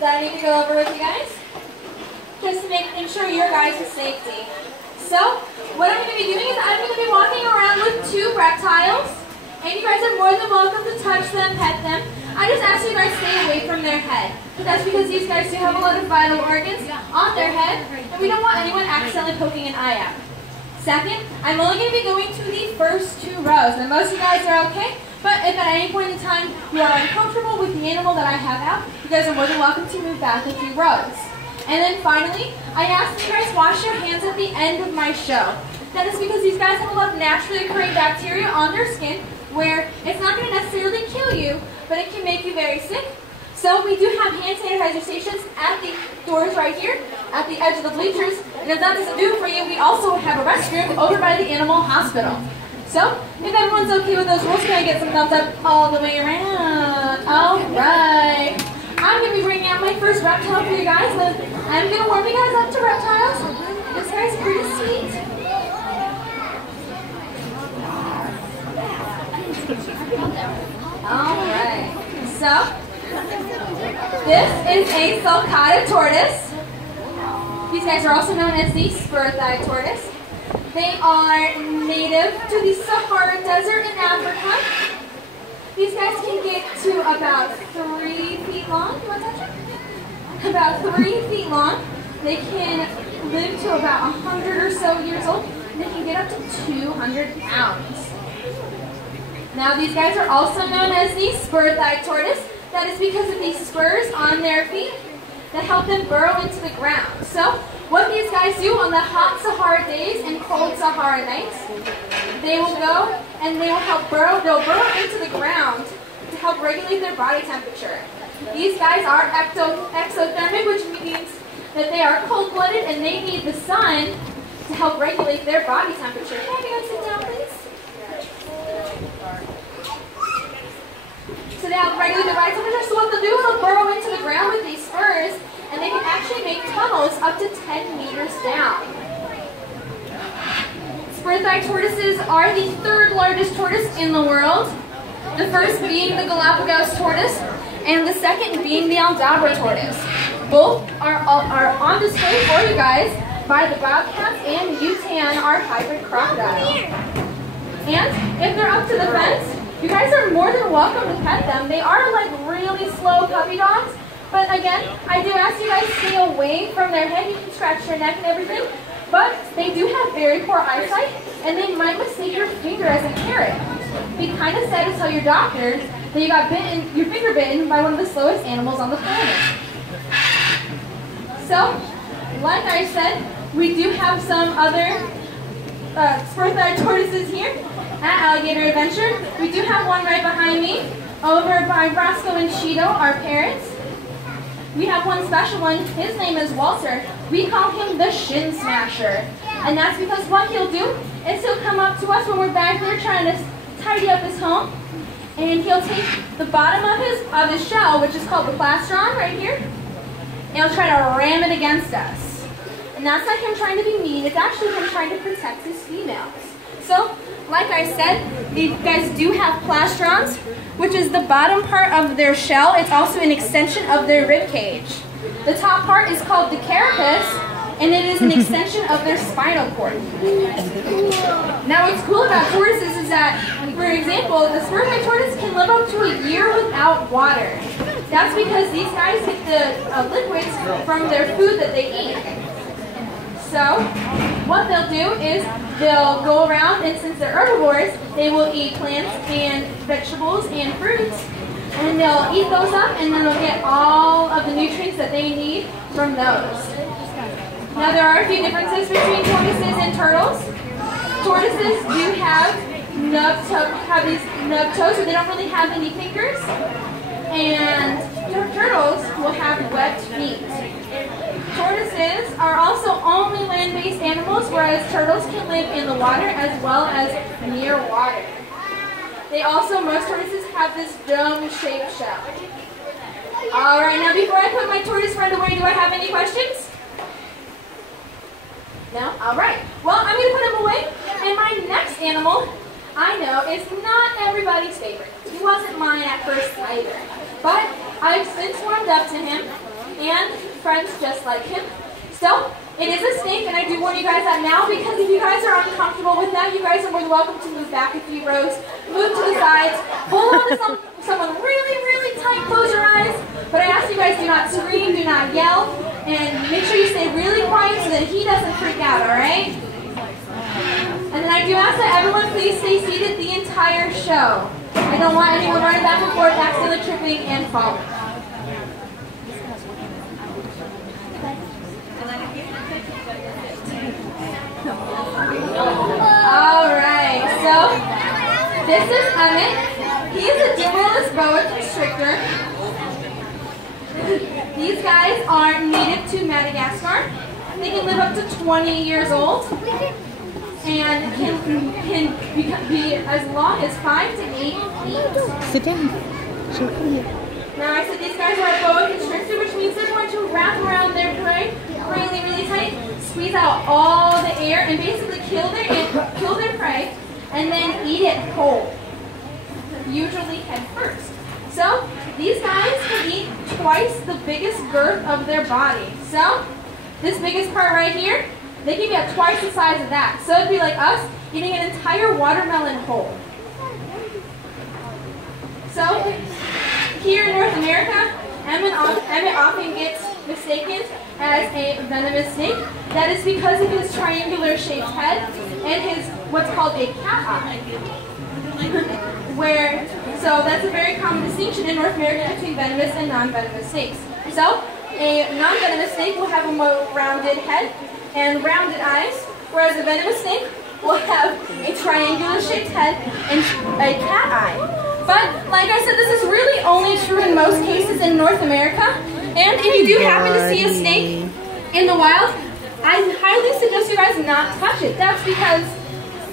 that I need to go over with you guys, just to ensure your guys' safety. So, what I'm going to be doing is I'm going to be walking around with 2 reptiles, and you guys are more than welcome to touch them, pet them. I just ask you guys to stay away from their head. That's because these guys do have a lot of vital organs on their head, and we don't want anyone accidentally poking an eye out. Second, I'm only going to be going to the first 2 rows. Now, most of you guys are okay, but if at any point in time you are uncomfortable with the animal that I have out, you guys are more than welcome to move back a few rows. And then finally, I ask that you guys wash your hands at the end of my show. That is because these guys have a lot of naturally occurring bacteria on their skin where it's not going to necessarily kill you, but it can make you very sick. So we do have hand sanitizer stations at the doors right here, at the edge of the bleachers. And if that doesn't do it for you, we also have a restroom over by the animal hospital. So, if everyone's okay with those rules, can I get some thumbs up all the way around? All right. I'm going to be bringing out my first reptile for you guys. I'm going to warm you guys up to reptiles. This guy's pretty sweet. All right. So, this is a sulcata tortoise. These guys are also known as the spur-thighed tortoise. They are native to the Sahara Desert in Africa. These guys can get to about 3 feet long. You want to touch it? About 3 feet long. They can live to about 100 or so years old. And they can get up to 200 pounds. Now these guys are also known as the spur-thighed tortoise. That is because of these spurs on their feet that help them burrow into the ground. So what these guys do on the hot Sahara days and cold Sahara nights, they will go and they will help burrow. They'll burrow into the ground to help regulate their body temperature. These guys are exothermic, which means that they are cold-blooded and they need the sun to help regulate their body temperature. Can you guys sit down, please? So they have regulate their body temperature. So what they'll do is they'll burrow into the ground with these spurs, and they can actually make tunnels up to 10 meters down. Spur-thighed tortoises are the 3rd largest tortoise in the world. The first being the Galapagos tortoise, and the second being the Aldabra tortoise. Both are on display for you guys by the Bobcats and Yutan, our hybrid crocodile. And if they're up to the fence, you guys are more than welcome to pet them. They are like really slow puppy dogs, but again, I do ask you guys to stay away from their head. You can scratch their neck and everything, but they do have very poor eyesight, and they might mistake your finger as a carrot. Be kind of sad to tell your doctor that you got bitten, your finger bitten by one of the slowest animals on the planet. So, like I said, we do have some other spur-thighed tortoises here at Alligator Adventure. We do have one right behind me, over by Brasco and Cheeto, our parrots. We have one special one. His name is Walter. We call him the Shin Smasher. And that's because what he'll do is he'll come up to us when we're back there trying to tidy up his home. And he'll take the bottom of his shell, which is called the plastron right here, and he'll try to ram it against us. And that's not him trying to be mean. It's actually him trying to protect his females. So, like I said, these guys do have plastrons, which is the bottom part of their shell. It's also an extension of their rib cage. The top part is called the carapace, and it is an extension of their spinal cord. Now what's cool about tortoises is that, for example, the spur-thighed tortoise can live up to a year without water. That's because these guys get the liquids from their food that they eat. So what they'll do is they'll go around, and since they're herbivores, they will eat plants and vegetables and fruits, and they'll eat those up, and then they'll get all of the nutrients that they need from those. Now there are a few differences between tortoises and turtles. Tortoises do have these nub toes, so they don't really have any fingers, and turtles will have webbed feet. Tortoises are also only land-based animals, whereas turtles can live in the water as well as near water. Most tortoises have this dome-shaped shell. All right, now before I put my tortoise friend away, do I have any questions? No? All right. Well, I'm going to put him away, and my next animal, I know, is not everybody's favorite. He wasn't mine at first either, but I've since warmed up to him, and friends just like him. So, it is a snake, and I do warn you guys that now, because if you guys are uncomfortable with that, you guys are more than welcome to move back a few rows, move to the sides, hold on to someone really, really tight, close your eyes, but I ask you guys, do not scream, do not yell, and make sure you stay really quiet so that he doesn't freak out, alright? And then I do ask that everyone please stay seated the entire show. I don't want anyone running back and forth, accidentally tripping and falling. Alright, so this is Emmett. He is a dimmerless boa constrictor. These guys are native to Madagascar. They can live up to 20 years old and can be as long as 5 to 8 feet. Sit down. She'll come here. Now I said these guys are a boa constrictor, which means they're going to wrap around their prey really, really tight, squeeze out all the air, and basically kill their prey, and then eat it whole, usually head first. So these guys can eat twice the biggest girth of their body. So this biggest part right here, they can get twice the size of that. So it'd be like us eating an entire watermelon whole. So here in North America, Emmett often gets mistaken as a venomous snake. That is because of his triangular shaped head and his what's called a cat eye. So that's a very common distinction in North America between venomous and non-venomous snakes. So a non-venomous snake will have a more rounded head and rounded eyes, whereas a venomous snake will have a triangular shaped head and a cat eye. But like I said, this is really only true in most cases in North America. And if you do happen to see a snake in the wild, I highly suggest you guys not touch it. That's because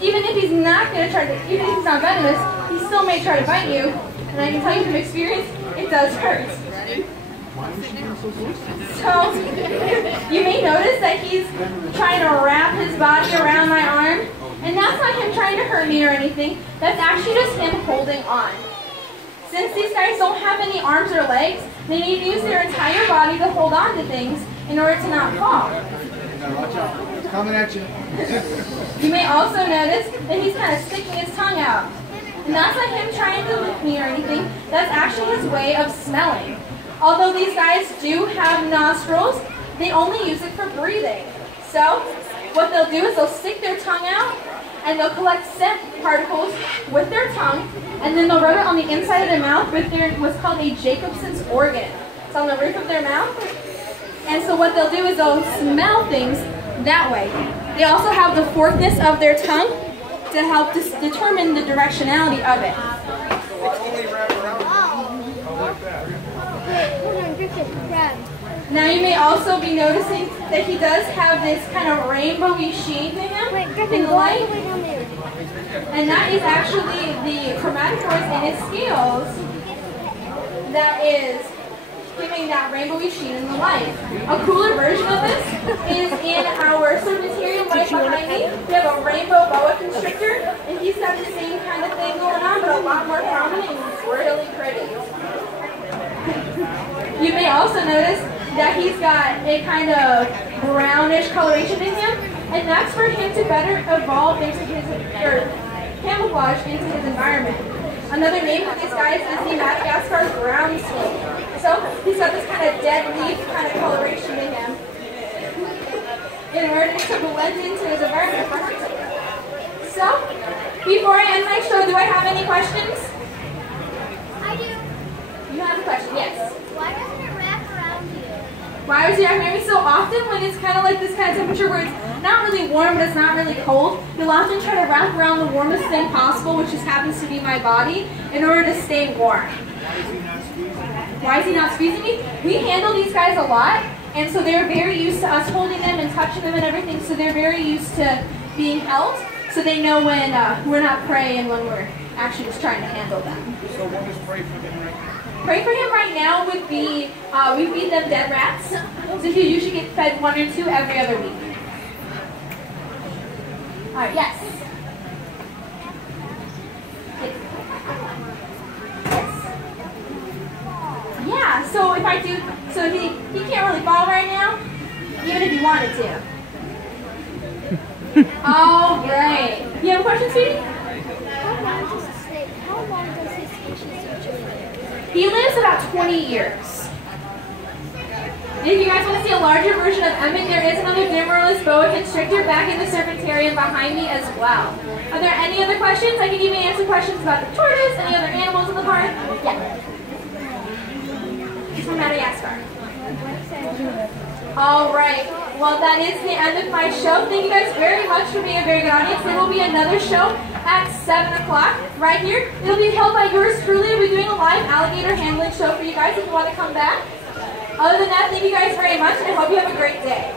even if he's not going to try to, even if he's not venomous, he still may try to bite you. And I can tell you from experience, it does hurt. So you may notice that he's trying to wrap his body around my arm. And that's not him trying to hurt me or anything. That's actually just him holding on. Since these guys don't have any arms or legs, they need to use their entire body to hold on to things in order to not fall. Watch out. It's coming at you. You may also notice that he's kind of sticking his tongue out. And that's not him trying to lick me or anything. That's actually his way of smelling. Although these guys do have nostrils, they only use it for breathing. So what they'll do is they'll stick their tongue out and they'll collect scent particles with their tongue, and then they'll rub it on the inside of their mouth with their what's called a Jacobson's organ. It's on the roof of their mouth. And so what they'll do is they'll smell things that way. They also have the forkness of their tongue to help determine the directionality of it. Now you may also be noticing that he does have this kind of rainbowy sheen to him in the light. And that is actually the chromatophores in his scales that is giving that rainbowy sheen in the light. A cooler version of this is in our serpentarium right behind me. We have a rainbow boa constrictor, and he's got the same kind of thing going on, but a lot more prominent and he's really pretty. You may also notice that he's got a kind of brownish coloration in him, and that's for him to better evolve into his, or camouflage into his environment. Another name for these guys is the Madagascar brown snake. So he's got this kind of dead leaf kind of coloration in him in order to blend into his environment for hunting. So, before I end my show, do I have any questions? I do. You have a question, yes. Why doesn't it wrap around you? Why is it wrapping so often when it's kind of like this kind of temperature where it's not really warm but it's not really cold? You'll often try to wrap around the warmest thing possible, which just happens to be my body, in order to stay warm. Why is he not squeezing me? We handle these guys a lot, and so they're very used to us holding them and touching them and everything, so they're very used to being held, so they know when we're not prey and when we're actually just trying to handle them. So what is prey for him right now? Prey for him right now would be, we feed them dead rats, so he'll usually get fed 1 or 2 every other week. Alright, yes. Yes. Yeah, so if I do, so he can't really fall right now, even if he wanted to. All right. You have a question, sweetie? How long does his species usually live? He lives about 20 years. And if you guys want to see a larger version of Emmett, there is another dimmerless boa constrictor back in the serpentarium behind me as well. Are there any other questions? I can even answer questions about the tortoise, any other animals in the park? Yeah. He's from Madagascar. All right. Well, that is the end of my show. Thank you guys very much for being a very good audience. There will be another show at 7 o'clock right here. It'll be held by yours truly. We'll be doing a live alligator handling show for you guys if you want to come back. Other than that, thank you guys very much, and I hope you have a great day.